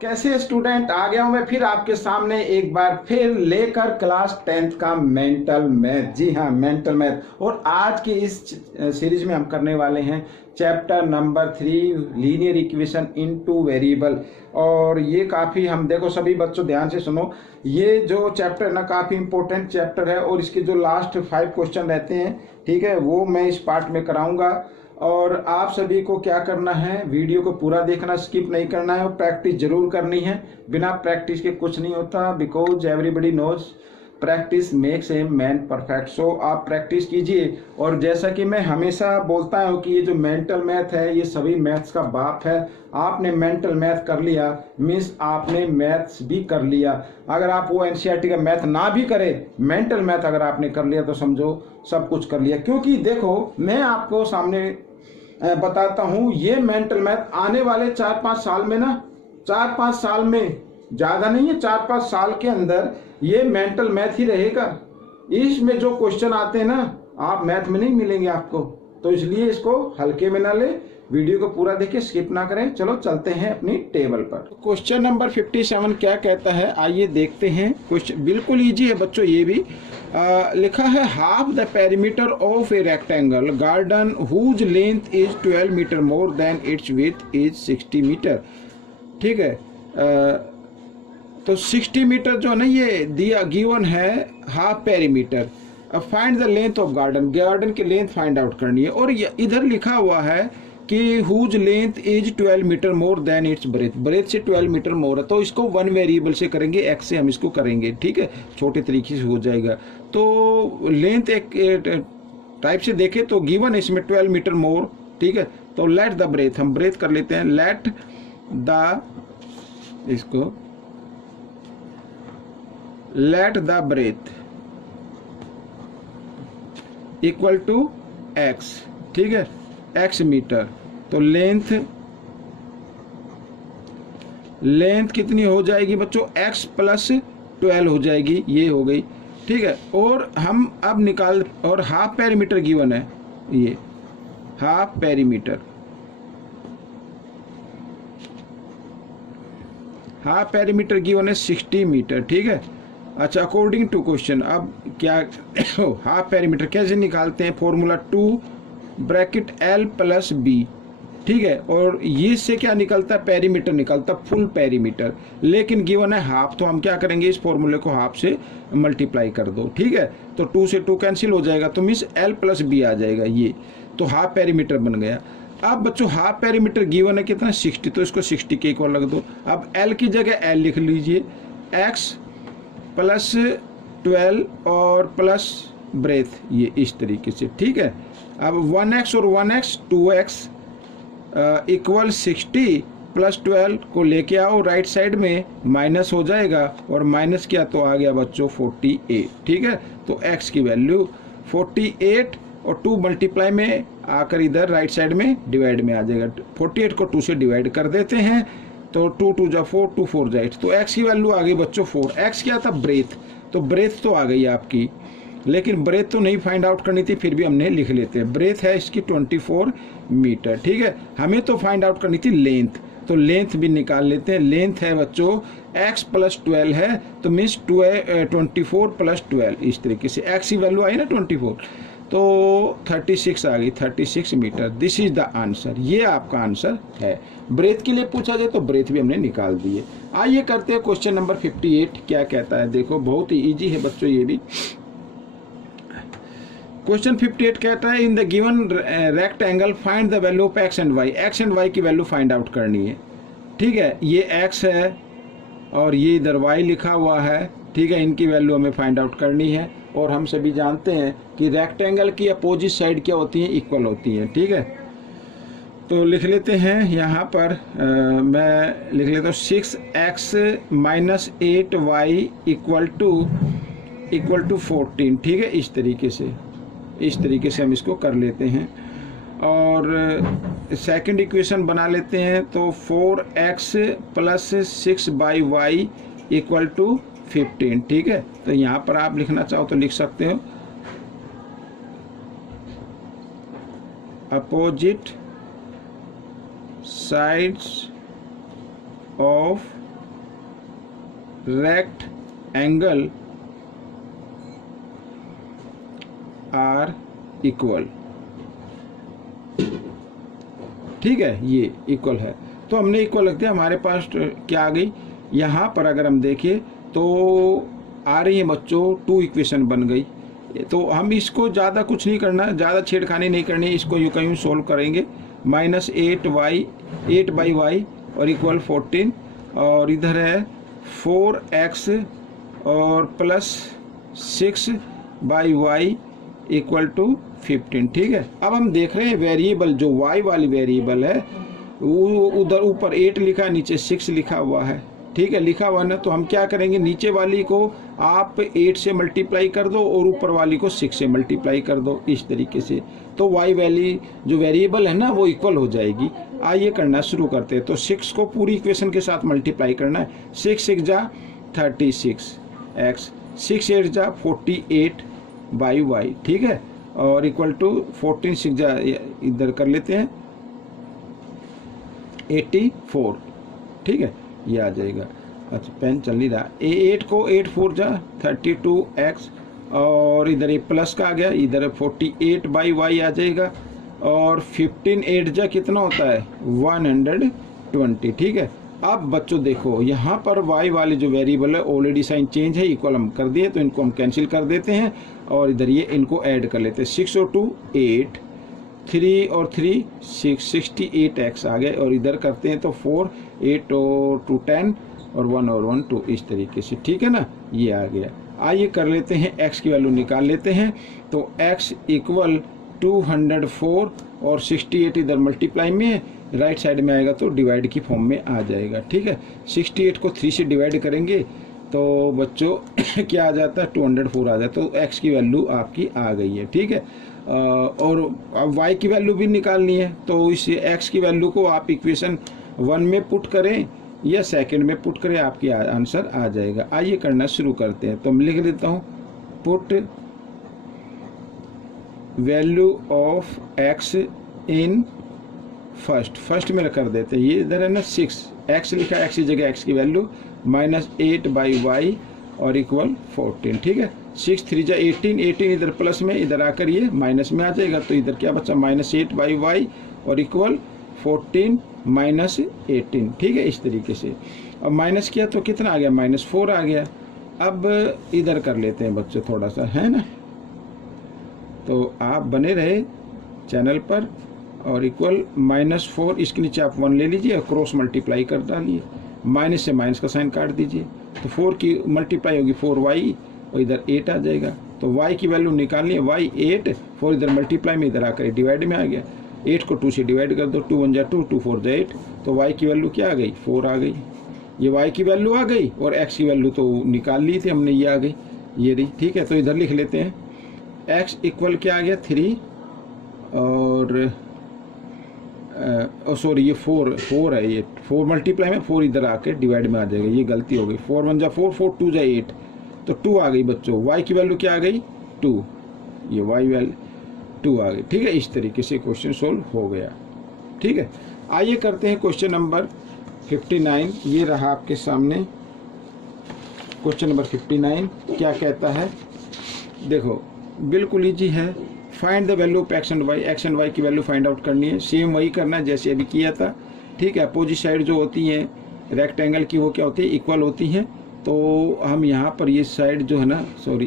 कैसे स्टूडेंट, आ गया हूं मैं फिर आपके सामने एक बार फिर लेकर क्लास 10th का मेंटल मैथ। जी हाँ, मेंटल मैथ। और आज की इस सीरीज में हम करने वाले हैं chapter number 3, linear equation into variable. और ये काफ़ी, हम देखो सभी बच्चों ध्यान से सुनो, ये जो चैप्टर है ना काफ़ी इंपॉर्टेंट चैप्टर है। और इसके जो लास्ट 5 क्वेश्चन रहते हैं, ठीक है, वो मैं इस पार्ट में कराऊंगा। और आप सभी को क्या करना है, वीडियो को पूरा देखना, स्किप नहीं करना है और प्रैक्टिस जरूर करनी है। बिना प्रैक्टिस के कुछ नहीं होता, because everybody knows practice makes a man perfect. So आप प्रैक्टिस कीजिए। और जैसा कि मैं हमेशा बोलता हूँ कि ये जो मेंटल मैथ है ये सभी मैथ्स का बाप है। आपने मेंटल मैथ कर लिया मीन्स आपने मैथ्स भी कर लिया। अगर आप वो एनसीईआरटी का मैथ ना भी करें, मेंटल मैथ अगर आपने कर लिया तो समझो सब कुछ कर लिया। क्योंकि देखो मैं आपको सामने बताता हूं, ये मेंटल मैथ आने वाले 4-5 साल में ना, 4-5 साल में, ज्यादा नहीं है, 4-5 साल के अंदर ये मेंटल मैथ ही रहेगा। इसमें जो क्वेश्चन आते हैं ना, आप मैथ में नहीं मिलेंगे आपको। तो इसलिए इसको हल्के में ना ले, वीडियो को पूरा देखिए, स्किप ना करें। चलो चलते हैं अपनी टेबल पर। क्वेश्चन नंबर 57 क्या कहता है, आइए देखते हैं। क्वेश्चन बिल्कुल इजी है बच्चों, ये भी लिखा है half the perimeter of a rectangle garden whose length is 12 metre more than its width is 60 metre. ठीक है, तो 60 मीटर जो है ना ये दिया गिवन है हाफ पेरीमीटर। अब find the length of garden, garden की लेंथ फाइंड आउट करनी है। और इधर लिखा हुआ है कि whose length is 12 metre more than its breadth, breadth से 12 मीटर मोर है। तो इसको वन वेरिएबल से करेंगे, एक्स से हम इसको करेंगे, ठीक है, छोटे तरीके से हो जाएगा। तो लेंथ एक टाइप से देखें तो गिवन है इसमें 12 मीटर मोर, ठीक है। तो लेट द ब्रेथ, हम ब्रेथ कर लेते हैं, लेट द, इसको let the breadth equal to x, ठीक है, एक्स मीटर। तो लेंथ कितनी हो जाएगी बच्चों, x प्लस 12 हो जाएगी, ये हो गई, ठीक है। और हम अब निकाल, और हाफ पेरीमीटर गिवन है, ये half perimeter, half perimeter given है 60 मीटर, ठीक है। अच्छा, अकॉर्डिंग टू क्वेश्चन अब क्या हाफ पेरीमीटर कैसे निकालते हैं, formula 2 bracket L plus B, ठीक है। और ये से क्या निकलता है, पेरीमीटर निकलता, फुल पेरीमीटर। लेकिन गिवन है हाफ, तो हम क्या करेंगे, इस फॉर्मूले को हाफ से मल्टीप्लाई कर दो, ठीक है। तो 2 से 2 कैंसिल हो जाएगा, तो मीन्स L प्लस B आ जाएगा, ये तो हाफ पेरीमीटर बन गया। अब बच्चों हाफ पेरीमीटर गिवन है कितना, 60, तो इसको 60 के इक्वल रख दो। अब L की जगह L लिख लीजिए, x प्लस 12 और प्लस ब्रेथ, ये इस तरीके से, ठीक है। अब 1x और 1x 2x इक्वल 60 प्लस 12 को लेके आओ राइट साइड में, माइनस हो जाएगा, और माइनस किया तो आ गया बच्चों 48, ठीक है। तो x की वैल्यू 48 और 2 मल्टीप्लाई में आकर इधर राइट साइड में डिवाइड में आ जाएगा। 48 को 2 से डिवाइड कर देते हैं, तो 2 2 जा 4, 2 4 जा 8, तो x की वैल्यू आ गई बच्चों 4। x क्या था, ब्रेथ, तो ब्रेथ तो आ गई आपकी, लेकिन ब्रेथ तो नहीं फाइंड आउट करनी थी, फिर भी हमने लिख लेते हैं। ब्रेथ है इसकी 24 मीटर, ठीक है। हमें तो फाइंड आउट करनी थी लेंथ, तो लेंथ भी निकाल लेते हैं। लेंथ है बच्चों x प्लस 12 है, तो मीन्स 24 प्लस 12, इस तरीके से x की वैल्यू आई ना 24, तो 36 आ गई, 36 metre. This is the answer, ये आपका आंसर है। ब्रेथ के लिए पूछा जाए तो ब्रेथ भी हमने निकाल दिए। आइए करते हैं क्वेश्चन नंबर 58 क्या कहता है, देखो बहुत ही ईजी है बच्चों ये भी। क्वेश्चन 58 कहता है in the given rectangle find the value of x and y, x and y की वैल्यू फाइंड आउट करनी है, ठीक है। ये x है और ये इधर y लिखा हुआ है, ठीक है, इनकी वैल्यू हमें फाइंड आउट करनी है। और हम सभी जानते हैं कि रेक्टेंगल की अपोजिट साइड क्या होती है, इक्वल होती है, ठीक है। तो लिख लेते हैं यहाँ पर, मैं लिख लेता हूँ 6x minus 8y equal to 14, ठीक है। इस तरीके से हम इसको कर लेते हैं। और सेकंड इक्वेशन बना लेते हैं, तो 4x plus 6y equal to 15, ठीक है। तो यहाँ पर आप लिखना चाहो तो लिख सकते हो, opposite sides of rectangle are equal। ठीक है, ये इक्वल है तो हमने इक्वल रख दिया। हमारे पास क्या आ गई, यहाँ पर अगर हम देखें तो आ रही है बच्चों 2 इक्वेशन बन गई। तो हम इसको ज़्यादा कुछ नहीं करना, ज़्यादा छेड़खानी नहीं करनी, इसको यूँ कहीं सोल्व करेंगे। -8y और इक्वल 14 और इधर है 4x और प्लस 6y इक्वल टू 15। ठीक है, अब हम देख रहे हैं वेरिएबल जो y वाली वेरिएबल है वो उधर ऊपर 8 लिखा, नीचे 6 लिखा हुआ है। ठीक है, लिखा हुआ ना, तो हम क्या करेंगे, नीचे वाली को आप 8 से मल्टीप्लाई कर दो और ऊपर वाली को 6 से मल्टीप्लाई कर दो, इस तरीके से। तो y वैल्यू जो वेरिएबल है ना वो इक्वल हो जाएगी। आइए करना शुरू करते हैं। तो 6 को पूरी इक्वेशन के साथ मल्टीप्लाई करना है। 6 6 जा 36x, 6 8 जा 48y। ठीक है, और इक्वल टू 14 6 जा इधर कर लेते हैं 84। ठीक है, ये आ जाएगा। अच्छा, पेन चल नहीं रहा। 8 को 8 4 जा 32x और इधर ये प्लस का आ गया, इधर 48y आ जाएगा और 15 8 जा कितना होता है 120। ठीक है, अब बच्चों देखो यहाँ पर y वाले जो वेरिएबल है ऑलरेडी साइन चेंज है, इक्वल हम कर दिए तो इनको हम कैंसिल कर देते हैं और इधर ये इनको ऐड कर लेते हैं। 6 और 2 8, 3 और 3 6, 68x आ गए और इधर करते हैं तो 4 8 और 2 10 और 1 और 1 2, इस तरीके से। ठीक है ना, ये आ गया। आइए कर लेते हैं x की वैल्यू निकाल लेते हैं। तो x इक्वल 204 और 68 इधर मल्टीप्लाई में, राइट साइड में आएगा तो डिवाइड की फॉर्म में आ जाएगा। ठीक है, 68 को 3 से डिवाइड करेंगे तो बच्चों क्या आ जाता है 204 आ जाता है। तो x की वैल्यू आपकी आ गई है। ठीक है, और अब y की वैल्यू भी निकालनी है तो इस x की वैल्यू को आप इक्वेशन 1 में पुट करें या सेकंड में पुट करें, आपकी आंसर आ जाएगा। आइए करना शुरू करते हैं। तो मैं लिख देता हूँ put value of x in first में कर देते हैं। ये इधर है ना 6 x लिखा, x की जगह x की वैल्यू -8/y और इक्वल 14। ठीक है, 6 3 जा 18, 18 इधर प्लस में, इधर आकर ये माइनस में आ जाएगा तो इधर क्या बचा -8/y और इक्वल 14 -18। ठीक है, इस तरीके से। अब माइनस किया तो कितना आ गया -4 आ गया। अब इधर कर लेते हैं बच्चों थोड़ा सा, है ना। तो आप बने रहे चैनल पर और इक्वल -4, इसके नीचे आप 1 ले लीजिए और क्रॉस मल्टीप्लाई कर डालिए, माइनस से माइनस का साइन काट दीजिए तो 4 की मल्टीप्लाई होगी 4y और इधर 8 आ जाएगा। तो y की वैल्यू निकालनी है, y 8, 4 इधर मल्टीप्लाई में, इधर आकर डिवाइड में आ गया। 8 को 2 से डिवाइड कर दो, 2 1 जा 2, 2 4 जा 8, तो y की वैल्यू क्या आ गई 4 आ गई। ये y की वैल्यू आ गई और x की वैल्यू तो निकाल ली थी हमने, ये आ गई, ये रही। ठीक है, तो इधर लिख लेते हैं x इक्वल क्या आ गया 3 और सॉरी ये 4 है, ये 4 मल्टीप्लाई में 4 इधर आके डिवाइड में आ जाएगा, ये गलती हो गई। 4 1 जा 4, 4 2 जा 8, तो 2 आ गई बच्चों। y की वैल्यू क्या आ गई 2, ये y वैल्यू 2 आ गई। ठीक है, इस तरीके से क्वेश्चन सोल्व हो गया। ठीक है, आइए करते हैं क्वेश्चन नंबर 59। ये रहा आपके सामने क्वेश्चन नंबर 59। क्या कहता है देखो, बिल्कुल ईजी है। Find the value of x and y की वैल्यू फाइंड आउट करनी है। सेम वही करना है जैसे अभी किया था। ठीक है, अपोजिट साइड जो होती हैं रेक्टेंगल की वो क्या होती है इक्वल होती हैं। तो हम यहाँ पर ये साइड जो है ना, सॉरी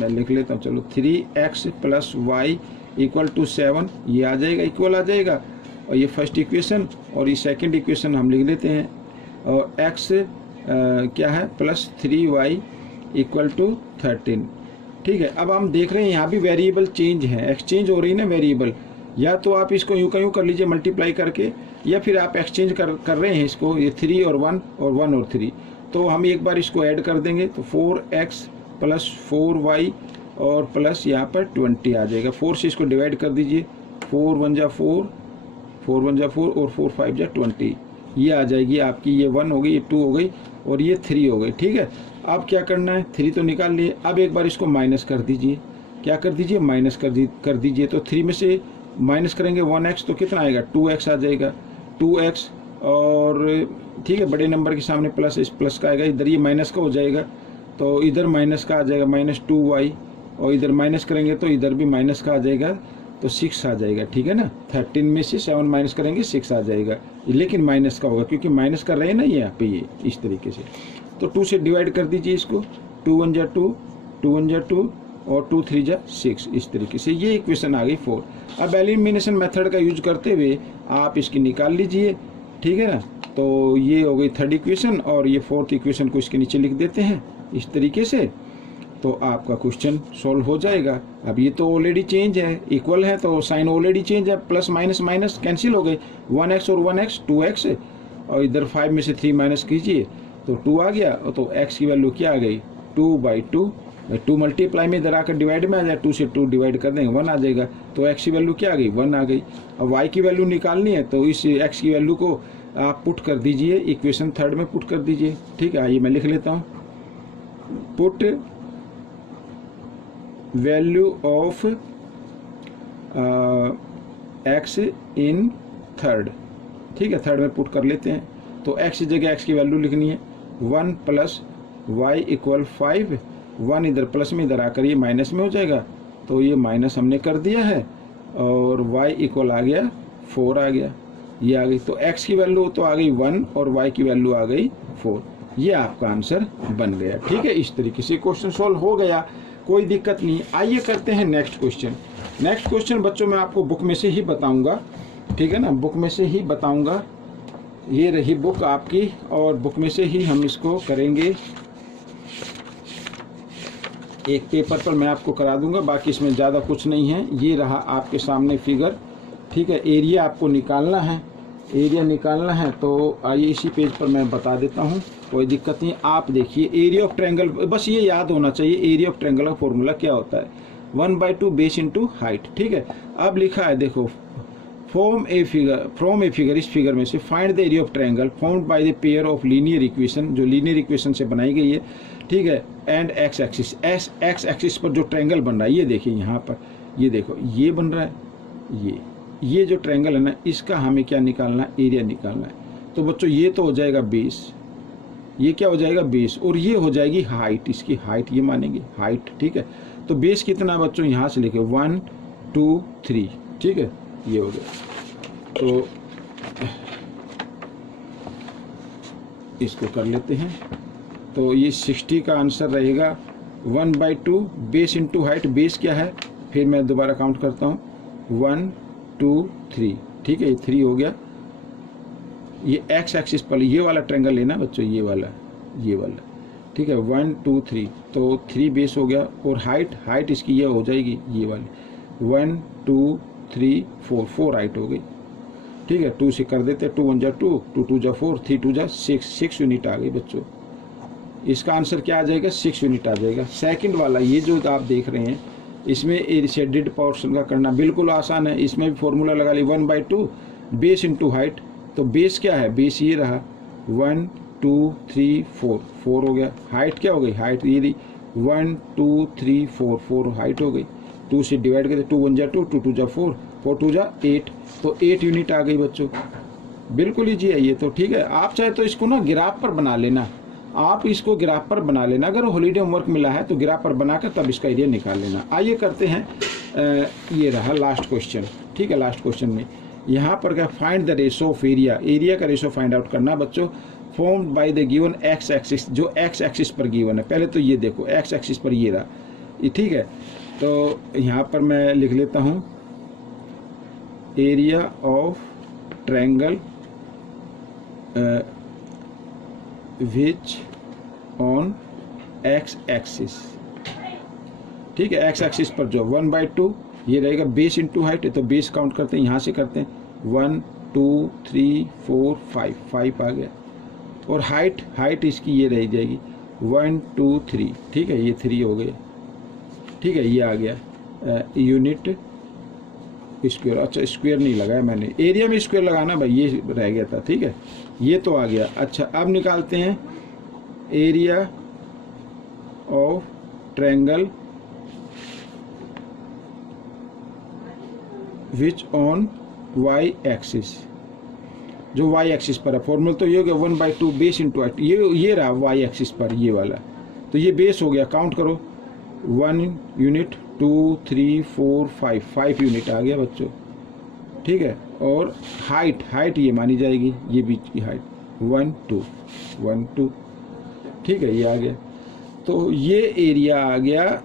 मैं लिख लेता हूँ, चलो 3x + y = 7, ये आ जाएगा, इक्वल आ जाएगा। और ये फर्स्ट इक्वेशन और ये सेकंड इक्वेशन हम लिख लेते हैं। और x क्या है +3y = 13। ठीक है, अब हम देख रहे हैं यहाँ भी वेरिएबल चेंज है, एक्सचेंज हो रही है ना वेरिएबल। या तो आप इसको यूँ का यूँ कर लीजिए मल्टीप्लाई करके, या फिर आप एक्सचेंज कर रहे हैं इसको, ये 3 और 1 और 1 और 3। तो हम एक बार इसको ऐड कर देंगे तो 4x + 4y और प्लस यहाँ पर 20 आ जाएगा। 4 से इसको डिवाइड कर दीजिए, 4 1 जा 4, 4 1 जा 4 और 4 5 जा 20, ये आ जाएगी आपकी। ये 1 हो गई, ये 2 हो गई और ये 3 हो गई। ठीक है, अब क्या करना है, 3 तो निकाल लिए। अब एक बार इसको माइनस कर दीजिए, क्या कर दीजिए माइनस कर दीजिए। तो 3 में से माइनस करेंगे 1x तो कितना आएगा 2x आ जाएगा। 2x और ठीक है, बड़े नंबर के सामने प्लस, इस प्लस का आएगा, इधर ये माइनस का हो जाएगा तो इधर माइनस का आ जाएगा -2y, और इधर माइनस करेंगे तो इधर भी माइनस का आ जाएगा तो 6 आ जाएगा। ठीक है ना, 13 में से 7 माइनस करेंगे 6 आ जाएगा, लेकिन माइनस का होगा क्योंकि माइनस कर रहे हैं ना यहाँ पे, ये इस तरीके से। तो 2 से डिवाइड कर दीजिए इसको, 2 1 जा 2, 2 1 जा 2 और 2 3 जा 6, इस तरीके से ये इक्वेशन आ गई 4। अब एलिमिनेशन मेथड का यूज करते हुए आप इसकी निकाल लीजिए। ठीक है ना, तो ये हो गई थर्ड इक्वेशन और ये फोर्थ इक्वेशन को इसके नीचे लिख देते हैं इस तरीके से, तो आपका क्वेश्चन सॉल्व हो जाएगा। अब ये तो ऑलरेडी चेंज है, इक्वल है तो साइन ऑलरेडी चेंज है, प्लस माइनस माइनस कैंसिल हो गए, 1x और 1x 2x, और इधर 5 में से 3 माइनस कीजिए तो 2 आ गया, तो x की वैल्यू क्या आ गई 2/2, 2 मल्टीप्लाई में इधर आकर डिवाइड में आ जाए, 2 से 2 डिवाइड कर देंगे 1 आ जाएगा, तो x की वैल्यू क्या आ गई 1 आ गई। अब y की वैल्यू निकालनी है तो इस x की वैल्यू को आप पुट कर दीजिए, इक्वेशन थर्ड में पुट कर दीजिए। ठीक है, आइए मैं लिख लेता हूँ, put value of x in third. ठीक है, थर्ड में पुट कर लेते हैं, तो x की जगह x की वैल्यू लिखनी है 1 + y = 5, 1 इधर प्लस में इधर आकर ये माइनस में हो जाएगा, तो ये माइनस हमने कर दिया है और y = आ गया 4 आ गया, ये आ गई। तो x की वैल्यू तो आ गई 1 और y की वैल्यू आ गई 4, ये आपका आंसर बन गया। ठीक है, इस तरीके से क्वेश्चन सॉल्व हो गया, कोई दिक्कत नहीं। आइए करते हैं नेक्स्ट क्वेश्चन। नेक्स्ट क्वेश्चन बच्चों मैं आपको बुक में से ही बताऊंगा। ठीक है ना, बुक में से ही बताऊंगा, ये रही बुक आपकी, और बुक में से ही हम इसको करेंगे। एक पेपर पर मैं आपको करा दूंगा, बाकी इसमें ज़्यादा कुछ नहीं है। ये रहा आपके सामने फिगर। ठीक है, एरिया आपको निकालना है, एरिया निकालना है तो आइए इसी पेज पर मैं बता देता हूँ, कोई दिक्कत नहीं। आप देखिए एरिया ऑफ ट्रायंगल, बस ये याद होना चाहिए एरिया ऑफ ट्रायंगल का फॉर्मूला क्या होता है, 1/2 बेस इंटू हाइट। ठीक है, अब लिखा है देखो, फ्रॉम ए फिगर, इस फिगर में से find the area of triangle formed by the pair of linear equation, जो लीनियर इक्वेशन से बनाई गई है। ठीक है, and x axis, x axis पर जो ट्रायंगल बन रहा है, ये देखिए यहाँ पर, ये देखो ये बन रहा है, ये जो ट्रायंगल है ना, इसका हमें क्या निकालना है, एरिया निकालना है। तो बच्चों ये तो हो जाएगा बेस, ये क्या हो जाएगा बेस, और ये हो जाएगी हाइट, इसकी हाइट ये मानेंगे हाइट। ठीक है, तो बेस कितना बच्चों यहाँ से लेके 1 2 3। ठीक है, ये हो गया, तो इसको कर लेते हैं। तो ये 60 का आंसर रहेगा 1/2 बेस इंटू हाइट, बेस क्या है, फिर मैं दोबारा काउंट करता हूँ 1 2 3। ठीक है, ये 3 हो गया। ये एक्स एक्सिस पर ये वाला ट्रायंगल लेना बच्चों, ये वाला। ठीक है, 1 2 3, तो 3 बेस हो गया, और हाइट इसकी ये हो जाएगी, ये वाली 1 2 3 4 हाइट हो गई। ठीक है, 2 से कर देते, 2 1 जा 2, 2 2 जा 4, 3 2 जा 6 यूनिट आ गई बच्चों। इसका आंसर क्या आ जाएगा, 6 यूनिट आ जाएगा। सेकंड वाला ये जो आप देख रहे हैं, इसमें ए शेडेड पोर्शन का करना बिल्कुल आसान है। इसमें भी फॉर्मूला लगा ली 1/2 बेस इंटू हाइट। तो बेस क्या है, बेस ये रहा 1 2 3 4 हो गया। हाइट क्या हो गई, हाइट ये रही 1 2 3 4 हाइट हो गई। 2 से डिवाइड करते, 2 1 जा 2, 2 2 जा 4, 4 2 जा 8, तो 8 यूनिट आ गई बच्चों। बिल्कुल ईजी है ये तो। ठीक है, आप चाहे तो इसको ना ग्राफ पर बना लेना, आप इसको ग्राफ पर बना लेना, अगर हॉलीडे होमवर्क मिला है तो ग्राफ पर बनाकर तब इसका एरिया निकाल लेना। आइए करते हैं, ये रहा लास्ट क्वेश्चन। ठीक है, लास्ट क्वेश्चन में यहाँ पर क्या, find the ratio of area, area का रेशो फाइंड आउट करना बच्चों, formed by the given x axis, जो एक्स एक्सिस पर गिवन है। पहले तो ये देखो एक्स एक्सिस पर ये रहा। ठीक है, तो यहाँ पर मैं लिख लेता हूँ area of triangle which on x axis. ठीक है, एक्स एक्सिस पर जो 1/2 ये रहेगा बेस इंटू हाइट, तो बेस काउंट करते हैं, यहाँ से करते हैं 1 2 3 4 5 आ गया। और हाइट इसकी ये रह जाएगी 1 2 3। ठीक है, ये 3 हो गए। ठीक है, ये आ गया यूनिट स्क्वायर। अच्छा, स्क्वायर नहीं लगाया मैंने, एरिया में स्क्वायर लगाना भाई, ये रह गया था। ठीक है, ये तो आ गया। अच्छा, अब निकालते हैं area of triangle which on y axis. जो वाई एक्सिस पर है। फॉर्मूला तो ये हो गया 1/2 बेस इंटू हाइट, ये रहा वाई एक्सिस पर ये वाला, तो ये बेस हो गया। काउंट करो 1 यूनिट 2 3 4 5 यूनिट आ गया बच्चों, ठीक है। और हाइट ये मानी जाएगी, ये बीच की हाइट 1 2, ठीक है, ये आ गया। तो ये एरिया आ गया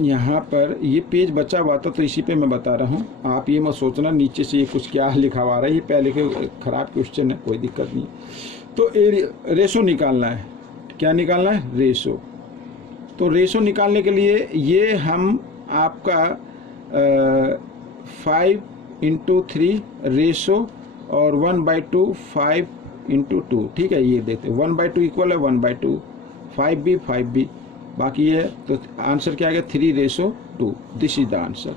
यहाँ पर। ये पेज बचा हुआ था तो इसी पे मैं बता रहा हूँ, आप ये मत सोचना नीचे से ये कुछ क्या लिखा हुआ रहा है, ये पहले के खराब क्वेश्चन है, कोई दिक्कत नहीं। तो एरिया रेशो निकालना है, क्या निकालना है? रेशो। तो रेशो निकालने के लिए ये हम आपका 5 × 3 रेशो और 1/2 5 × 2, ठीक है, ये देते 1/2 इक्वल है 1/2, 5b, बाकी ये है। तो आंसर क्या आ गया? 3:2। This is the answer.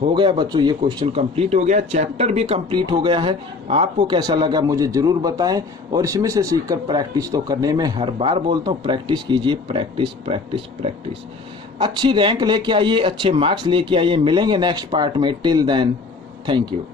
हो गया बच्चों, ये क्वेश्चन कंप्लीट हो गया, चैप्टर भी कंप्लीट हो गया है। आपको कैसा लगा मुझे ज़रूर बताएं, और इसमें से सीखकर प्रैक्टिस तो करने में हर बार बोलता हूँ, प्रैक्टिस कीजिए, प्रैक्टिस। अच्छी रैंक लेके आइए, अच्छे मार्क्स लेके आइए। मिलेंगे नेक्स्ट पार्ट में। Till then, thank you.